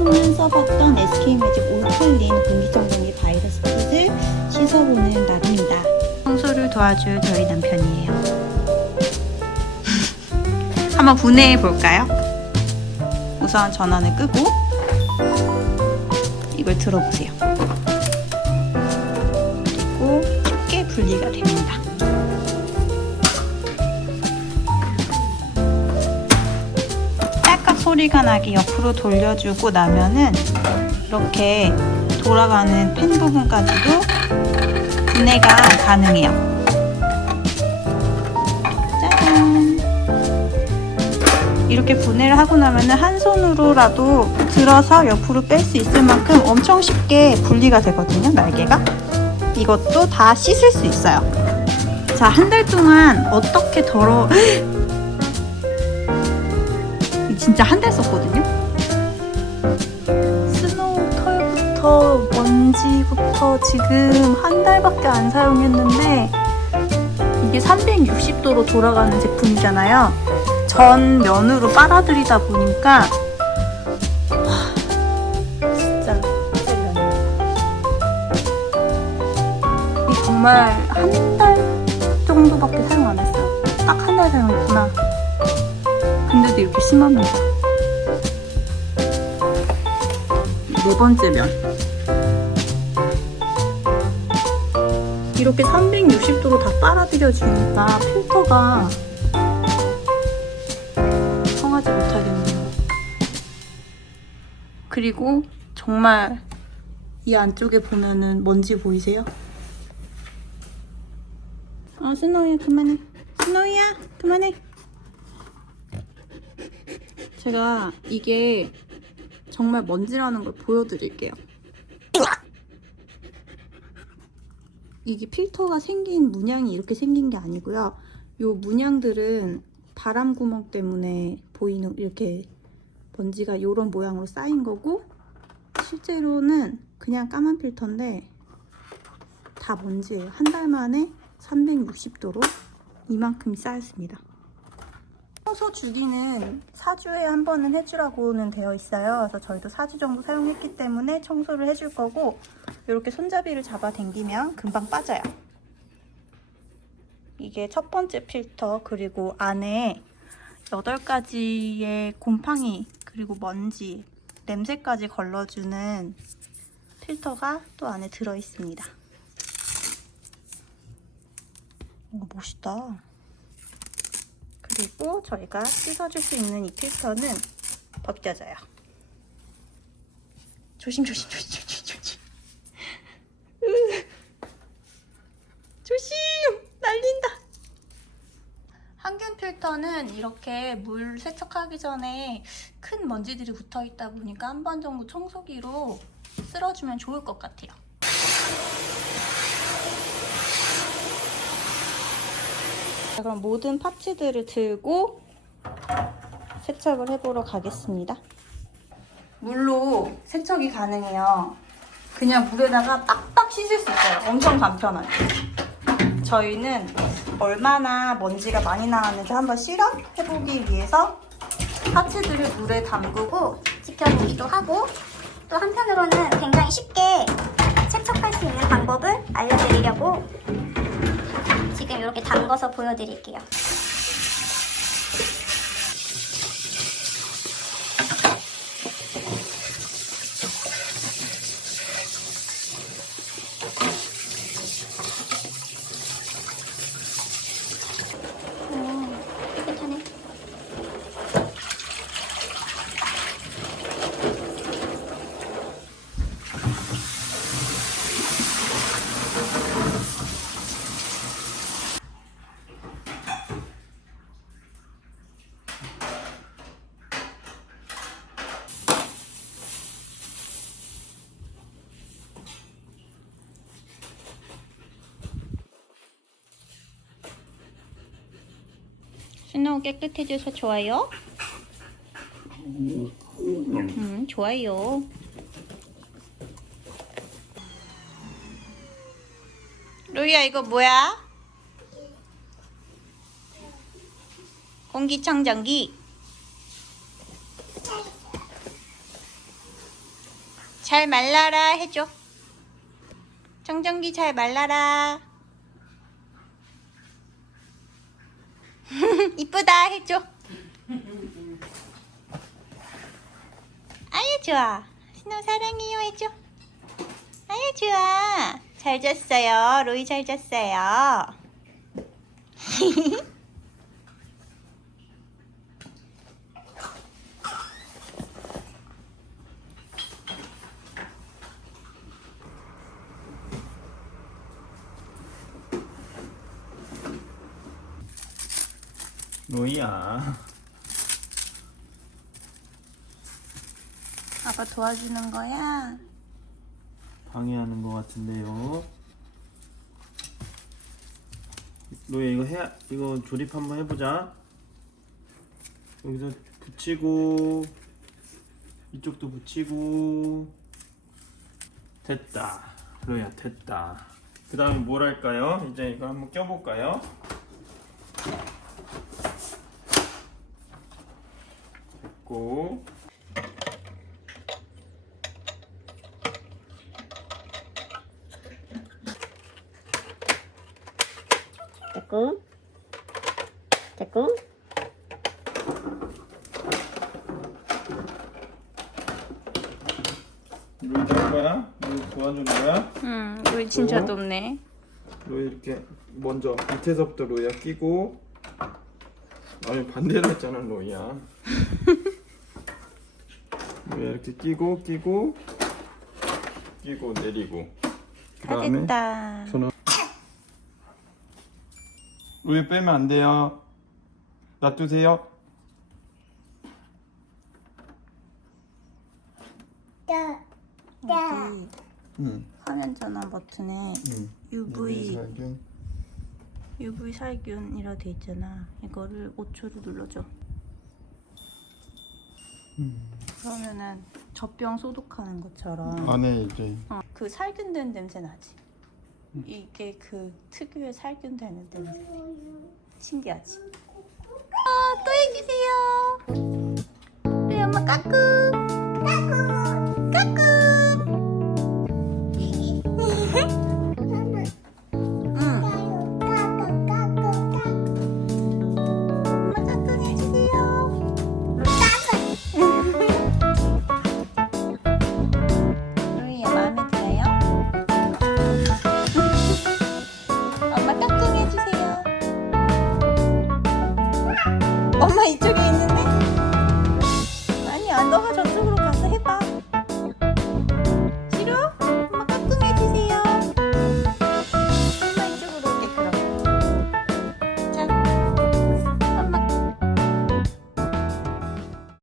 평소에는 써봤던 SK매직 올클린 공기청정기 바이러스 킷을 씻어보는 날입니다. 청소를 도와줄 저희 남편이에요. 한번 분해해 볼까요? 우선 전원을 끄고 이걸 들어보세요. 그리고 쉽게 분리가 됩니다. 소리가 나게 옆으로 돌려주고 나면은 이렇게 돌아가는 펜 부분까지도 분해가 가능해요. 짜잔! 이렇게 분해를 하고 나면은 한 손으로라도 들어서 옆으로 뺄 수 있을 만큼 엄청 쉽게 분리가 되거든요, 날개가. 이것도 다 씻을 수 있어요. 자, 한 달 동안 어떻게 더러, 진짜 한 달 썼거든요. 스노우 털부터 먼지부터 지금 한 달밖에 안 사용했는데 이게 360도로 돌아가는 제품이잖아요. 전 면으로 빨아들이다 보니까 와, 진짜. 이 정말 한 달 정도밖에 사용 안 했어요. 딱 한 달 사용했구나. 근데도 이렇게 심합니다. 네 번째 면. 이렇게 360도로 다 빨아들여 주니까 필터가 성하지 못하겠네요. 그리고 정말 이 안쪽에 보면은 먼지 보이세요? 어, 스노우야 그만해. 스노우야 그만해. 제가 이게 정말 먼지라는 걸 보여드릴게요. 이게 필터가 생긴 문양이 이렇게 생긴 게 아니고요. 이 문양들은 바람 구멍 때문에 보이는 이렇게 먼지가 이런 모양으로 쌓인 거고 실제로는 그냥 까만 필터인데 다 먼지예요. 한 달 만에 360도로 이만큼이 쌓였습니다. 청소 주기는 4주에 한 번은 해주라고는 되어 있어요. 그래서 저희도 4주 정도 사용했기 때문에 청소를 해줄 거고 이렇게 손잡이를 잡아 당기면 금방 빠져요. 이게 첫 번째 필터 그리고 안에 8가지의 곰팡이 그리고 먼지 냄새까지 걸러주는 필터가 또 안에 들어 있습니다. 오, 멋있다. 그리고 저희가 씻어줄 수 있는 이 필터는 벗겨져요. 조심 조심 조심 조심 조심. 으. 조심 날린다. 항균 필터는 이렇게 물 세척하기 전에 큰 먼지들이 붙어 있다 보니까 한 번 정도 청소기로 쓸어주면 좋을 것 같아요. 자, 그럼 모든 파츠들을 들고 세척을 해보러 가겠습니다. 물로 세척이 가능해요. 그냥 물에다가 딱딱 씻을 수 있어요. 엄청 간편하게. 저희는 얼마나 먼지가 많이 나왔는지 한번 실험해보기 위해서 파츠들을 물에 담그고 지켜보기도 하고 또 한편으로는 굉장히 쉽게 세척할 수 있는 방법을 알려드리려고 지금 이렇게 담궈서 보여드릴게요. 스노우 깨끗해져서 좋아요? 음, 좋아요. 로이야, 이거 뭐야? 공기청정기. 잘 말라라 해줘. 청정기 잘 말라라. 이쁘다 해줘. 아유 좋아. 신호 사랑해요 해줘. 아유 좋아. 잘 잤어요. 로이 잘 잤어요. 로이야. 아빠 도와주는 거야? 방해하는 것 같은데요. 로이 이거 해 이거 조립 한번 해보자. 여기서 붙이고 이쪽도 붙이고 됐다. 로이야 됐다. 그 다음에 뭘 할까요? 이제 이거 한번 껴볼까요? 됐고 됐고 됐고 로이 될 거야? 로이 도와주는 거야? 응, 로이 진짜 어? 높네. 로이 이렇게 먼저 밑에서부터 로이야 끼고 아니 반대로 했잖아 로이야 로 이렇게 끼고 끼고 끼고 내리고 그다 다음에 됐다. 손을 로이 빼면 안 돼요 놔두세요 여기 응, 화면 전환 버튼에 응. UV 살균. UV 살균이라 돼 있잖아. 이거를 5초를 눌러줘. 그러면은 젖병 소독하는 것처럼 안에 이제 어, 그 살균된 냄새 나지. 이게 그 특유의 살균되는 냄새. 신기하지? 아, 또 해주세요. 우리 엄마. 까꿍.